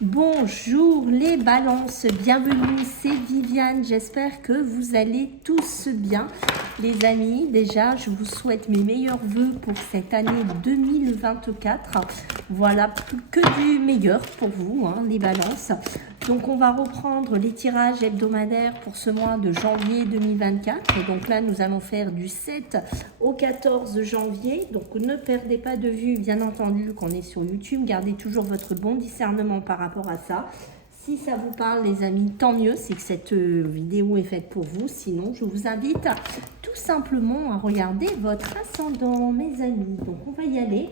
Bonjour les balances, bienvenue, c'est Viviane, j'espère que vous allez tous bien. Les amis, déjà je vous souhaite mes meilleurs voeux pour cette année 2024. Voilà, que du meilleur pour vous, les balances. Donc on va reprendre les tirages hebdomadaires pour ce mois de janvier 2024. Donc là nous allons faire du 7 au 14 janvier. Donc ne perdez pas de vue, bien entendu, qu'on est sur YouTube. Gardez toujours votre bon discernement par rapport à ça. Si ça vous parle les amis, tant mieux, c'est que cette vidéo est faite pour vous. Sinon, je vous invite tout simplement à regarder votre ascendant, mes amis. Donc on va y aller.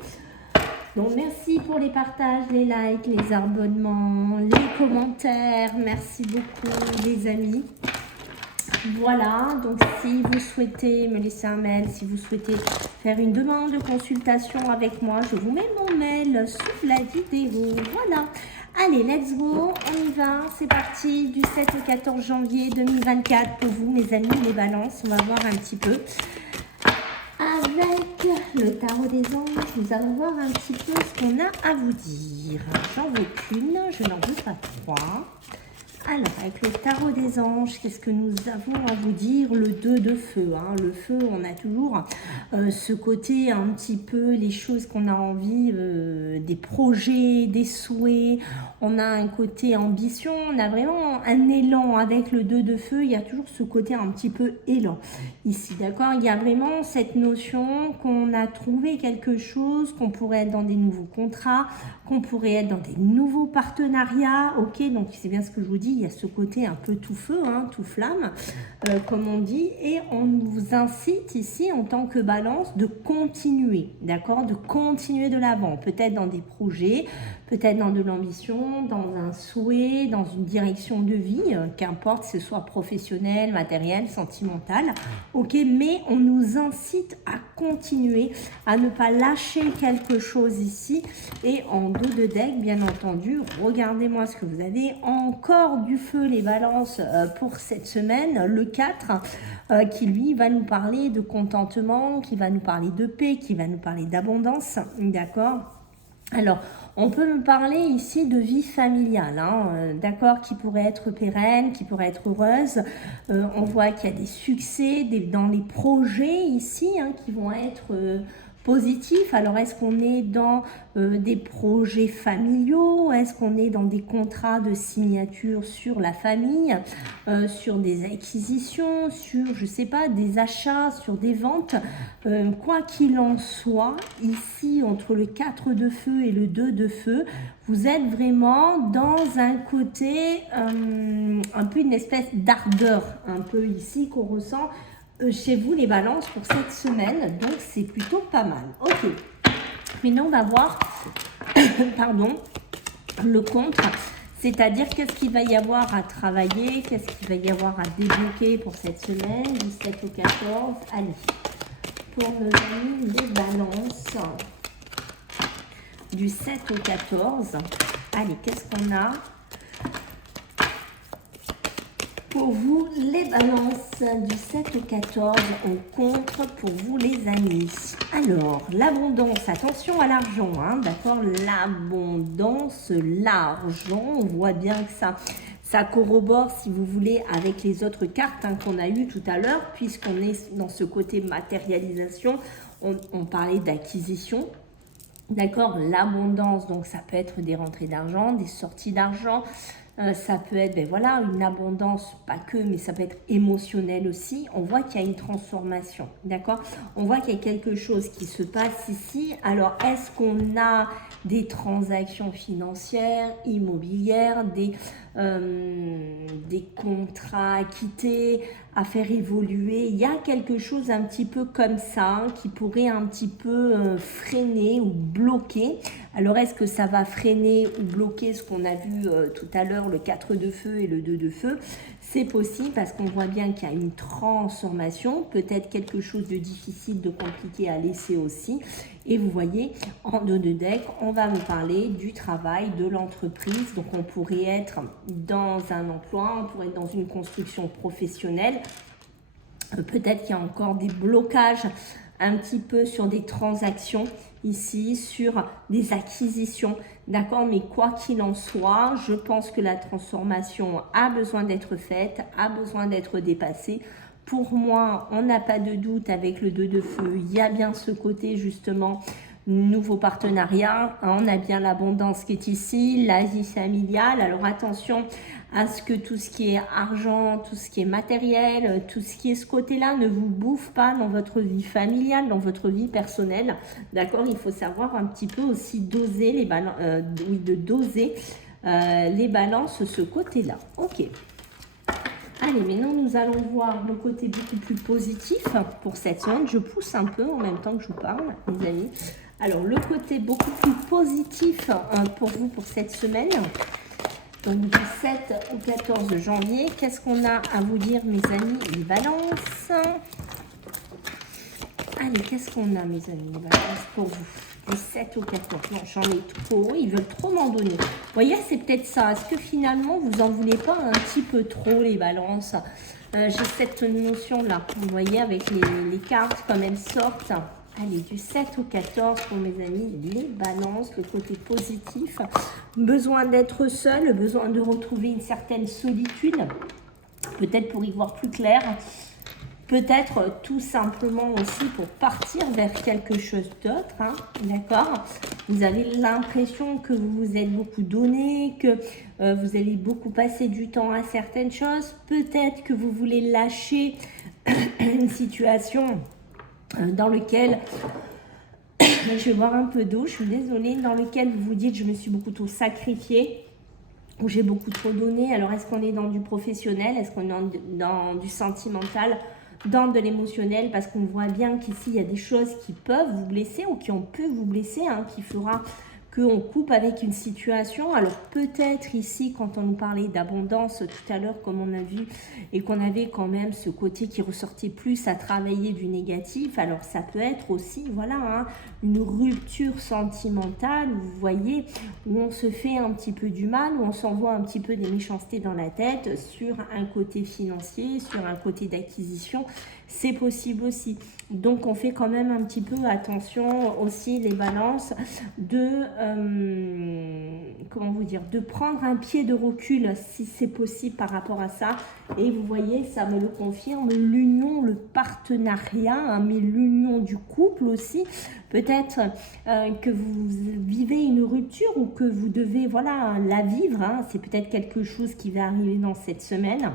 Donc merci pour les partages, les likes, les abonnements, les commentaires. Merci beaucoup les amis. Voilà, donc si vous souhaitez me laisser un mail, si vous souhaitez faire une demande de consultation avec moi, je vous mets mon mail sous la vidéo. Voilà. Allez, let's go, on y va, c'est parti, du 7 au 14 janvier 2024 pour vous, mes amis, les balances. On va voir un petit peu. Avec le tarot des anges, nous allons voir un petit peu ce qu'on a à vous dire. J'en veux qu'une, je n'en veux pas trois. Alors, avec le tarot des anges, qu'est-ce que nous avons à vous dire? Le 2 de feu. Le feu, on a toujours ce côté un petit peu, les choses qu'on a envie, des projets, des souhaits. On a un côté ambition, on a vraiment un élan. Avec le 2 de feu, il y a toujours ce côté un petit peu élan ici, d'accord? Il y a vraiment cette notion qu'on a trouvé quelque chose, qu'on pourrait être dans des nouveaux contrats, qu'on pourrait être dans des nouveaux partenariats, ok? Donc, c'est bien ce que je vous dis. Il y a ce côté un peu tout feu, tout flamme, comme on dit, et on vous incite ici en tant que balance de continuer, d'accord, de continuer de l'avant, peut-être dans des projets, peut-être dans de l'ambition, dans un souhait, dans une direction de vie, qu'importe, que ce soit professionnel, matériel, sentimental, ok, mais on nous incite à continuer, à ne pas lâcher quelque chose ici, et en dos de deck, bien entendu, regardez-moi ce que vous avez, encore du feu les balances pour cette semaine, le 4 qui lui va nous parler de contentement, qui va nous parler de paix, qui va nous parler d'abondance, d'accord? Alors, on peut me parler ici de vie familiale, d'accord, qui pourrait être pérenne, qui pourrait être heureuse. On voit qu'il y a des succès dans les projets ici qui vont être positifs. Alors, est-ce qu'on est dans des projets familiaux? Est-ce qu'on est dans des contrats de signature sur la famille, sur des acquisitions, sur, je sais pas, des achats, sur des ventes? Quoi qu'il en soit, ici, entre le 4 de feu et le 2 de feu, vous êtes vraiment dans un côté, un peu une espèce d'ardeur, un peu ici, qu'on ressent chez vous, les balances, pour cette semaine. Donc, c'est plutôt pas mal. Ok. Maintenant, on va voir, pardon, le contre. C'est-à-dire, qu'est-ce qu'il va y avoir à travailler, qu'est-ce qu'il va y avoir à débloquer pour cette semaine, du 7 au 14. Allez. Pour nos amis les balances, du 7 au 14. Allez, qu'est-ce qu'on a pour vous les balances du 7 au 14 au contre pour vous les amis? Alors, l'abondance, attention à l'argent, d'accord? L'abondance, l'argent, on voit bien que ça corrobore, si vous voulez, avec les autres cartes qu'on a eues tout à l'heure, puisqu'on est dans ce côté matérialisation, on parlait d'acquisition. D'accord, l'abondance, donc ça peut être des rentrées d'argent, des sorties d'argent, ça peut être, voilà, une abondance, pas que, mais ça peut être émotionnel aussi. On voit qu'il y a une transformation, d'accord? On voit qu'il y a quelque chose qui se passe ici. Alors, est-ce qu'on a des transactions financières, immobilières, des contrats à quitter, à faire évoluer? Il y a quelque chose un petit peu comme ça qui pourrait un petit peu freiner ou bloquer. Alors, est-ce que ça va freiner ou bloquer ce qu'on a vu tout à l'heure, le 4 de feu et le 2 de feu? C'est possible parce qu'on voit bien qu'il y a une transformation, peut-être quelque chose de difficile, de compliqué à laisser aussi. Et vous voyez, en dos de deck, on va me parler du travail, de l'entreprise. Donc, on pourrait être dans un emploi, on pourrait être dans une construction professionnelle. Peut-être qu'il y a encore des blocages un petit peu sur des transactions ici, sur des acquisitions, D'accord, mais quoi qu'il en soit, je pense que la transformation a besoin d'être faite, a besoin d'être dépassée. Pour moi, on n'a pas de doute avec le 2 de feu. Il y a bien ce côté justement nouveau partenariat. On a bien l'abondance qui est ici, la vie familiale. Alors attention à ce que tout ce qui est argent, tout ce qui est matériel, tout ce qui est ce côté-là ne vous bouffe pas dans votre vie familiale, dans votre vie personnelle. D'accord, il faut savoir un petit peu aussi doser les balances, doser les balances, ce côté-là. Ok. Allez, maintenant nous allons voir le côté beaucoup plus positif pour cette semaine. Je pousse un peu en même temps que je vous parle, mes amis. Alors, le côté beaucoup plus positif pour vous pour cette semaine. Donc, du 7 au 14 janvier, qu'est-ce qu'on a à vous dire, mes amis, les balances? Allez, qu'est-ce qu'on a, mes amis, les balances pour vous? Du 7 au 14. Non, j'en ai trop. Ils veulent trop m'en donner. Vous voyez, c'est peut-être ça. Est-ce que finalement, vous en voulez pas un petit peu trop, les balances? J'ai cette notion-là. Vous voyez, avec les cartes, comme elles sortent. Allez, du 7 au 14 pour mes amis, les balances, le côté positif. Besoin d'être seul, besoin de retrouver une certaine solitude. Peut-être pour y voir plus clair. Peut-être tout simplement aussi pour partir vers quelque chose d'autre, hein, d'accord? Vous avez l'impression que vous vous êtes beaucoup donné, que vous allez beaucoup passer du temps à certaines choses. Peut-être que vous voulez lâcher une situation dans laquelle, je vais boire un peu d'eau, je suis désolée, dans laquelle vous vous dites je me suis beaucoup trop sacrifiée, ou j'ai beaucoup trop donné. Alors est-ce qu'on est dans du professionnel, est-ce qu'on est dans du sentimental, dans de l'émotionnel, parce qu'on voit bien qu'ici il y a des choses qui peuvent vous blesser ou qui ont pu vous blesser, hein, qui fera qu'on coupe avec une situation. Alors peut-être ici, quand on nous parlait d'abondance tout à l'heure, comme on a vu, et qu'on avait quand même ce côté qui ressortait plus à travailler du négatif, alors ça peut être aussi, voilà, hein, une rupture sentimentale, vous voyez, où on se fait un petit peu du mal, où on s'envoie un petit peu des méchancetés dans la tête sur un côté financier, sur un côté d'acquisition. C'est possible aussi. Donc, on fait quand même un petit peu attention aussi, les balances, de, comment vous dire, de prendre un pied de recul si c'est possible par rapport à ça. Et vous voyez, ça me le confirme, l'union, le partenariat, hein, mais l'union du couple aussi. Peut-être que vous vivez une rupture ou que vous devez, voilà, la vivre. Hein. C'est peut-être quelque chose qui va arriver dans cette semaine.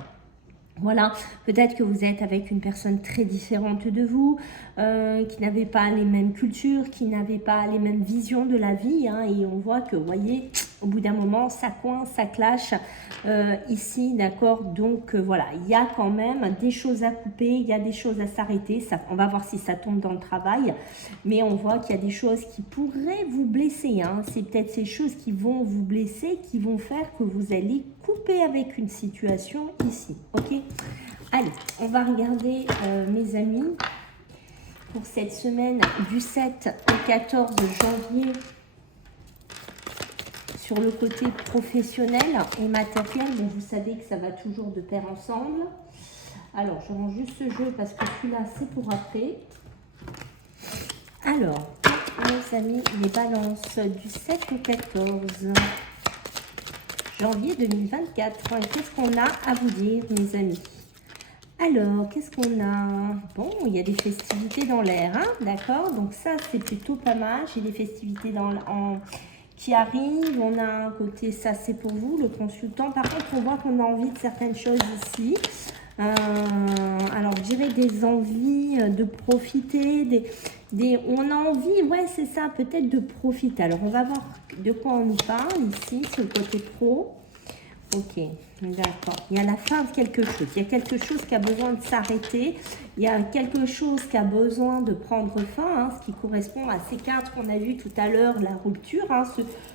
Voilà, peut-être que vous êtes avec une personne très différente de vous, qui n'avait pas les mêmes cultures, qui n'avait pas les mêmes visions de la vie, hein, et on voit que, vous voyez, au bout d'un moment, ça coince, ça clash ici, d'accord? Donc voilà, il y a quand même des choses à couper, il y a des choses à s'arrêter. On va voir si ça tombe dans le travail, mais on voit qu'il y a des choses qui pourraient vous blesser. Hein. C'est peut-être ces choses qui vont vous blesser, qui vont faire que vous allez couper avec une situation ici, ok? Allez, on va regarder, mes amis, pour cette semaine du 7 au 14 janvier, sur le côté professionnel et matériel. Bon, vous savez que ça va toujours de pair ensemble. Alors, je range juste ce jeu parce que celui-là, c'est pour après. Alors, mes amis, les balances du 7 au 14 janvier 2024. Qu'est-ce qu'on a à vous dire, mes amis? Alors, qu'est-ce qu'on a? Bon, il y a des festivités dans l'air, hein, d'accord? Donc ça, c'est plutôt pas mal. J'ai des festivités qui arrivent. On a un côté, ça c'est pour vous, le consultant. Par contre, on voit qu'on a envie de certaines choses ici. Alors, je dirais des envies de profiter, on a envie, ouais, c'est ça, peut-être de profiter. Alors, on va voir de quoi on nous parle ici, c'est le côté pro. Ok, d'accord. Il y a la fin de quelque chose. Il y a quelque chose qui a besoin de s'arrêter. Il y a quelque chose qui a besoin de prendre fin, hein, ce qui correspond à ces cartes qu'on a vues tout à l'heure, la rupture, hein,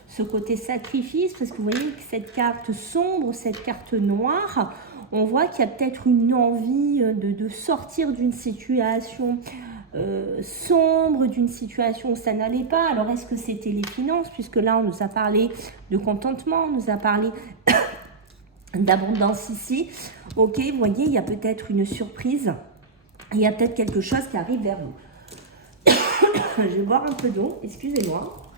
ce côté sacrifice. Parce que vous voyez que cette carte sombre, cette carte noire, on voit qu'il y a peut-être une envie de sortir d'une situation sombre, d'une situation où ça n'allait pas. Alors, est-ce que c'était les finances? Puisque là, on nous a parlé de contentement, on nous a parlé d'abondance ici. Ok, vous voyez, il y a peut-être une surprise. Il y a peut-être quelque chose qui arrive vers vous. Je vais boire un peu d'eau, excusez-moi.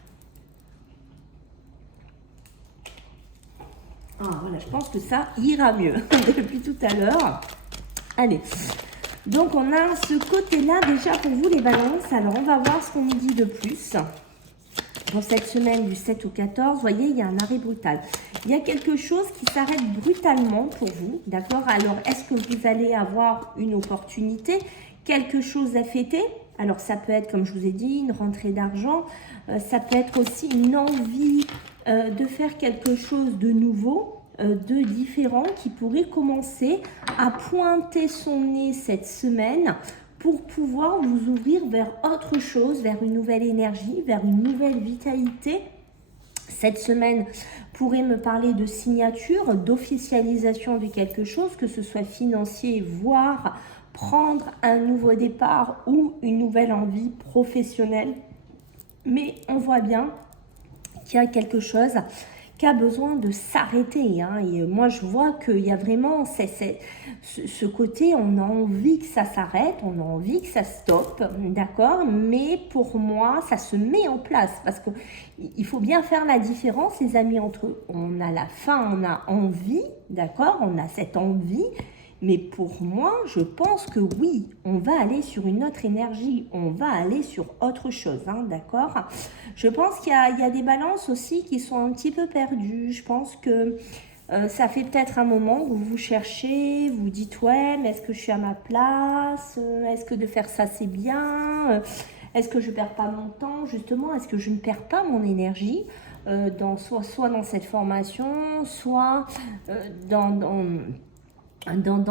Ah, voilà, je pense que ça ira mieux depuis tout à l'heure. Allez, donc on a ce côté-là déjà pour vous les balances. Alors, on va voir ce qu'on nous dit de plus. Pour cette semaine du 7 au 14, vous voyez, il y a un arrêt brutal. Il y a quelque chose qui s'arrête brutalement pour vous, d'accord? Alors, est-ce que vous allez avoir une opportunité, quelque chose à fêter? Alors, ça peut être, comme je vous ai dit, une rentrée d'argent. Ça peut être aussi une envie de faire quelque chose de nouveau, de différent, qui pourrait commencer à pointer son nez cette semaine pour pouvoir vous ouvrir vers autre chose, vers une nouvelle énergie, vers une nouvelle vitalité. Cette semaine pourrait me parler de signature, d'officialisation de quelque chose, que ce soit financier, voire prendre un nouveau départ ou une nouvelle envie professionnelle. Mais on voit bien qu'il y a quelque chose qui a besoin de s'arrêter. Hein. Et moi, je vois qu'il y a vraiment ce côté, on a envie que ça s'arrête, on a envie que ça stoppe, d'accord? Mais pour moi, ça se met en place parce qu'il faut bien faire la différence, les amis, entre eux. On a la faim, on a envie, d'accord? On a cette envie. Mais pour moi, je pense que oui, on va aller sur une autre énergie, on va aller sur autre chose, hein, d'accord? Je pense qu'il y a des balances aussi qui sont un petit peu perdues. Je pense que ça fait peut-être un moment où vous cherchez, vous dites ouais, mais est-ce que je suis à ma place? Est-ce que de faire ça c'est bien? Est-ce que je ne perds pas mon temps? Justement, est-ce que je ne perds pas mon énergie soit dans cette formation, soit dans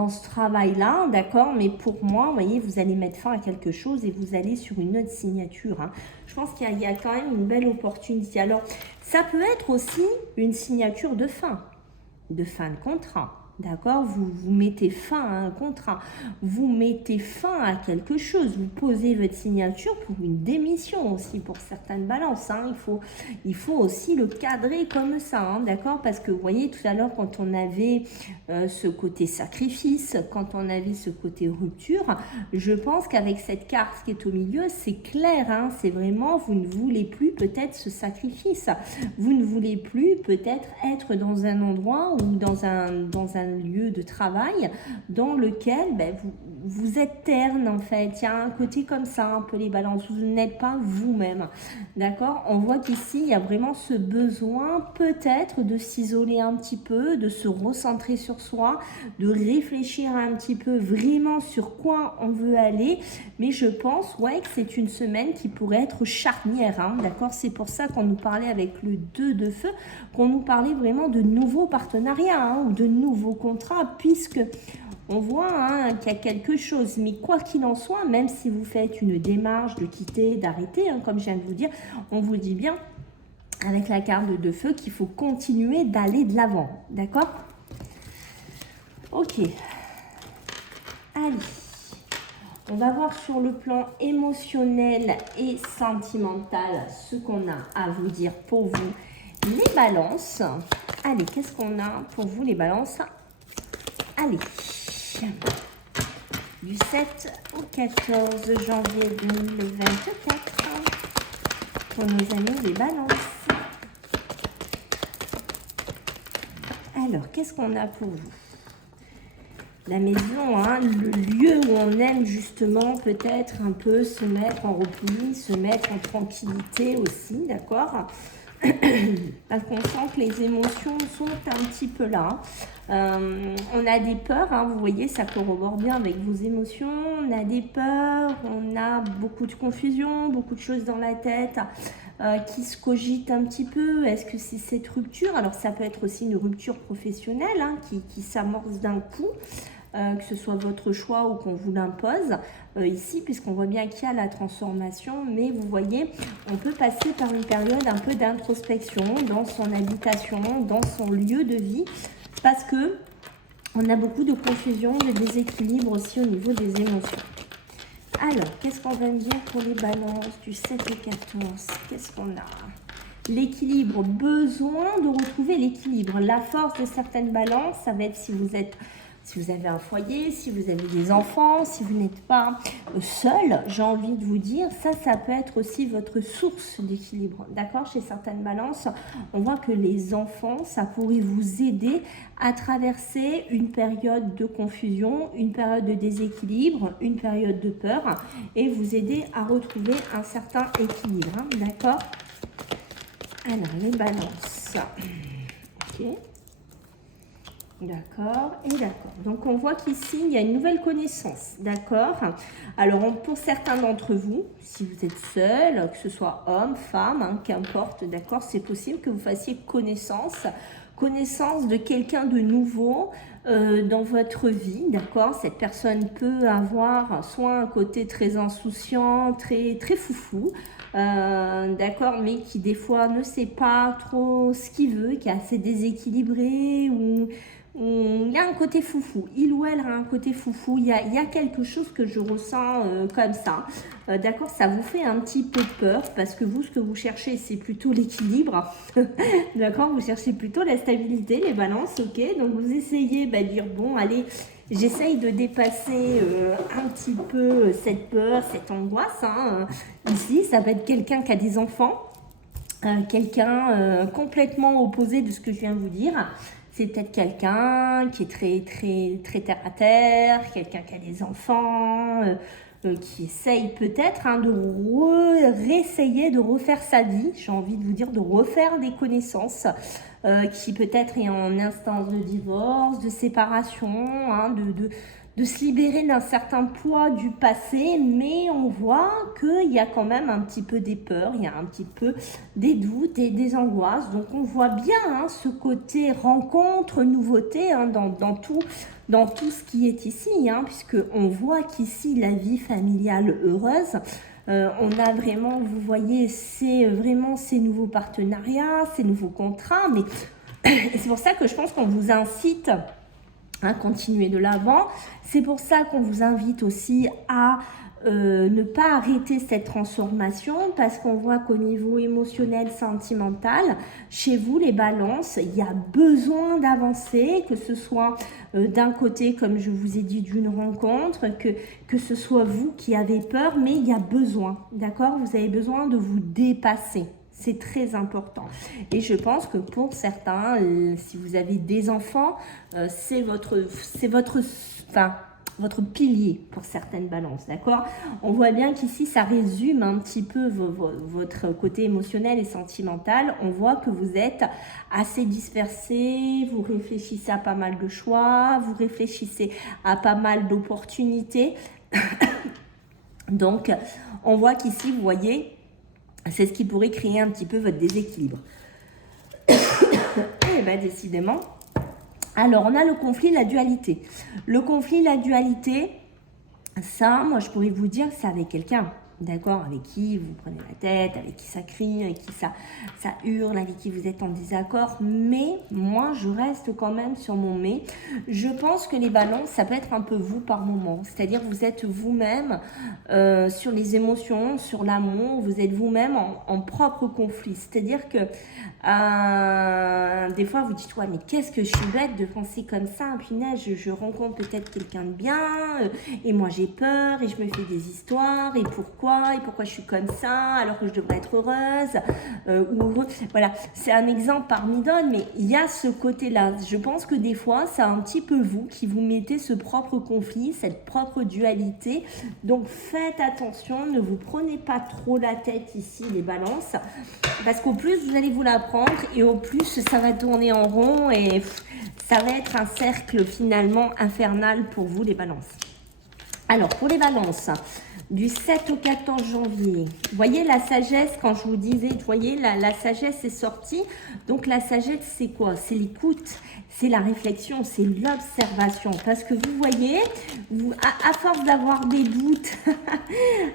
ce travail-là, d'accord? Mais pour moi, vous voyez, vous allez mettre fin à quelque chose et vous allez sur une autre signature. Hein. Je pense qu'il y a quand même une belle opportunité. Alors, ça peut être aussi une signature de fin de contrat. D'accord? Vous mettez fin à un contrat, vous mettez fin à quelque chose, vous posez votre signature pour une démission aussi pour certaines balances. Hein. Il faut aussi le cadrer comme ça, hein, d'accord? Parce que vous voyez tout à l'heure quand on avait ce côté sacrifice, quand on avait ce côté rupture, je pense qu'avec cette carte qui est au milieu, c'est clair, hein, c'est vraiment vous ne voulez plus peut-être ce sacrifice, vous ne voulez plus peut-être être dans un endroit ou dans un lieu de travail dans lequel vous êtes terne en fait. Il y a un côté comme ça, un peu les balances, vous n'êtes pas vous-même. D'accord? On voit qu'ici, il y a vraiment ce besoin peut-être de s'isoler un petit peu, de se recentrer sur soi, de réfléchir un petit peu vraiment sur quoi on veut aller. Mais je pense ouais, que c'est une semaine qui pourrait être charnière. Hein, d'accord? C'est pour ça qu'on nous parlait avec le 2 de feu, qu'on nous parlait vraiment de nouveaux partenariats hein, ou de nouveaux contrats, puisque on voit hein, qu'il y a quelque chose. Mais quoi qu'il en soit, même si vous faites une démarche de quitter, d'arrêter, hein, comme je viens de vous dire, on vous dit bien avec la carte de feu qu'il faut continuer d'aller de l'avant. D'accord? Ok. Allez. On va voir sur le plan émotionnel et sentimental ce qu'on a à vous dire pour vous. Les balances. Allez, qu'est-ce qu'on a pour vous les balances? Allez. Du 7 au 14 janvier 2024. Pour nos amis les balances. Alors, qu'est-ce qu'on a pour vous? La maison, hein, le lieu où on aime justement peut-être un peu se mettre en repli, se mettre en tranquillité aussi, d'accord? Parce qu'on sent que les émotions sont un petit peu là. On a des peurs, hein, vous voyez, ça corrobore bien avec vos émotions. On a des peurs, on a beaucoup de confusion, beaucoup de choses dans la tête qui se cogitent un petit peu. Est-ce que c'est cette rupture? Alors ça peut être aussi une rupture professionnelle hein, qui s'amorce d'un coup. Que ce soit votre choix ou qu'on vous l'impose ici, puisqu'on voit bien qu'il y a la transformation, mais vous voyez, on peut passer par une période un peu d'introspection dans son habitation, dans son lieu de vie, parce que on a beaucoup de confusion, de déséquilibre aussi au niveau des émotions. Alors, qu'est-ce qu'on va me dire pour les balances du 7 et 14? Qu'est-ce qu'on a? L'équilibre, besoin de retrouver l'équilibre. La force de certaines balances, ça va être si vous êtes si vous avez un foyer, si vous avez des enfants, si vous n'êtes pas seul, j'ai envie de vous dire, ça peut être aussi votre source d'équilibre. D'accord? Chez certaines balances, on voit que les enfants, ça pourrait vous aider à traverser une période de confusion, une période de déséquilibre, une période de peur et vous aider à retrouver un certain équilibre. Hein, d'accord? Alors, les balances. Ok. D'accord et d'accord. Donc, on voit qu'ici, il y a une nouvelle connaissance. D'accord? Alors, pour certains d'entre vous, si vous êtes seul, que ce soit homme, femme, hein, qu'importe, d'accord, c'est possible que vous fassiez connaissance de quelqu'un de nouveau dans votre vie, d'accord? Cette personne peut avoir soit un côté très insouciant, très foufou, d'accord, mais qui des fois ne sait pas trop ce qu'il veut, qui est assez déséquilibré ou il y a un côté foufou, il ou elle a un côté foufou, il y a quelque chose que je ressens comme ça, d'accord, ça vous fait un petit peu peur parce que vous, ce que vous cherchez, c'est plutôt l'équilibre, d'accord, vous cherchez plutôt la stabilité, les balances, ok, donc vous essayez de dire, bon, allez, j'essaye de dépasser un petit peu cette peur, cette angoisse, hein. Ici, ça va être quelqu'un qui a des enfants, quelqu'un complètement opposé de ce que je viens de vous dire. C'est peut-être quelqu'un qui est très terre à terre, quelqu'un qui a des enfants, qui essaye peut-être hein, de réessayer de refaire sa vie, j'ai envie de vous dire, de refaire des connaissances, qui peut-être est en instance de divorce, de séparation, hein, de se libérer d'un certain poids du passé, mais on voit qu'il y a quand même un petit peu des peurs, il y a un petit peu des doutes et des angoisses. Donc on voit bien hein, ce côté rencontre, nouveauté hein, dans tout ce qui est ici, hein, puisqu'on voit qu'ici la vie familiale heureuse, on a vraiment, vous voyez, c'est vraiment ces nouveaux partenariats, ces nouveaux contrats, mais c'est pour ça que je pense qu'on vous incite continuer de l'avant. C'est pour ça qu'on vous invite aussi à ne pas arrêter cette transformation parce qu'on voit qu'au niveau émotionnel, sentimental, chez vous, les balances, il y a besoin d'avancer, que ce soit d'un côté, comme je vous ai dit, d'une rencontre, que ce soit vous qui avez peur, mais il y a besoin, d'accord? Vous avez besoin de vous dépasser. C'est très important. Et je pense que pour certains, si vous avez des enfants, c'est votre pilier pour certaines balances, d'accord? On voit bien qu'ici, ça résume un petit peu votre côté émotionnel et sentimental. On voit que vous êtes assez dispersé, vous réfléchissez à pas mal de choix, vous réfléchissez à pas mal d'opportunités. Donc, on voit qu'ici, vous voyez, c'est ce qui pourrait créer un petit peu votre déséquilibre. Et bien, décidément. Alors, on a le conflit, la dualité. Le conflit, la dualité, ça, moi, je pourrais vous dire que c'est avec quelqu'un, d'accord, avec qui vous prenez la tête, avec qui ça crie, avec qui ça hurle, avec qui vous êtes en désaccord. Mais moi, je reste quand même sur mon mais. Je pense que les balances, ça peut être un peu vous par moment. C'est-à-dire vous êtes vous-même sur les émotions, sur l'amour. Vous êtes vous-même en propre conflit. C'est-à-dire que des fois, vous dites, ouais, mais qu'est-ce que je suis bête de penser comme ça. Punaise, je rencontre peut-être quelqu'un de bien et moi, j'ai peur et je me fais des histoires et pourquoi je suis comme ça alors que je devrais être heureuse ou heureux. Voilà, c'est un exemple parmi d'autres, mais il y a ce côté-là. Je pense que des fois, c'est un petit peu vous qui vous mettez ce propre conflit, cette propre dualité. Donc, faites attention, ne vous prenez pas trop la tête ici, les balances, parce qu'au plus, vous allez vous la prendre et au plus, ça va tourner en rond et ça va être un cercle finalement infernal pour vous, les balances. Alors, pour les balances, du 7 au 14 janvier, vous voyez la sagesse, quand je vous disais, vous voyez, la sagesse est sortie. Donc, la sagesse, c'est quoi? C'est l'écoute, c'est la réflexion, c'est l'observation. Parce que vous voyez, à force d'avoir des doutes,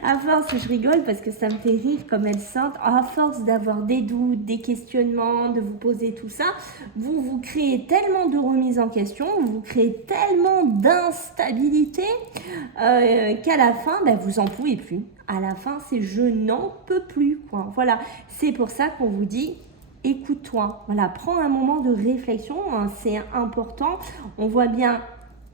à force, je rigole parce que ça me fait rire comme elles sortent, à force d'avoir des doutes, des questionnements, de vous poser tout ça, vous créez tellement de remises en question, vous créez tellement d'instabilité qu'à la fin, vous en pouvez plus. À la fin, c'est je n'en peux plus, quoi. Voilà, c'est pour ça qu'on vous dit écoute-toi. Voilà, prends un moment de réflexion, hein, c'est important. On voit bien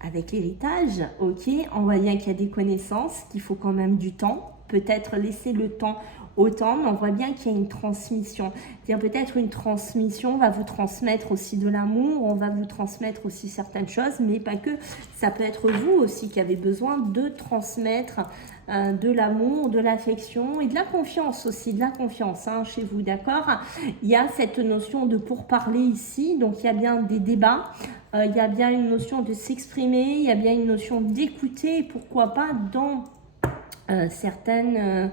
avec l'héritage, ok, on voit bien qu'il y a des connaissances, qu'il faut quand même du temps, peut-être laisser le temps au temps, mais on voit bien qu'il y a une transmission. C'est-à-dire peut-être une transmission, on va vous transmettre aussi de l'amour, on va vous transmettre aussi certaines choses, mais pas que. Ça peut être vous aussi qui avez besoin de transmettre de l'amour, de l'affection et de la confiance aussi, de la confiance hein, chez vous, d'accord? Il y a cette notion de pourparler ici, donc il y a bien des débats, il y a bien une notion de s'exprimer, il y a bien une notion d'écouter, pourquoi pas dans certaines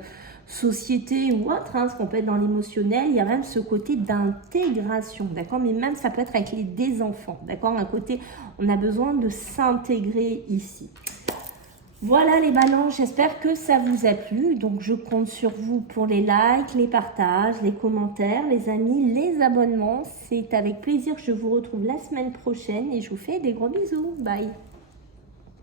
sociétés ou autres, hein, ce qu'on peut être dans l'émotionnel, il y a même ce côté d'intégration, d'accord? Mais même ça peut être avec des enfants, d'accord? Un côté, on a besoin de s'intégrer ici. Voilà les balances, j'espère que ça vous a plu. Donc je compte sur vous pour les likes, les partages, les commentaires, les amis, les abonnements. C'est avec plaisir que je vous retrouve la semaine prochaine et je vous fais des gros bisous. Bye!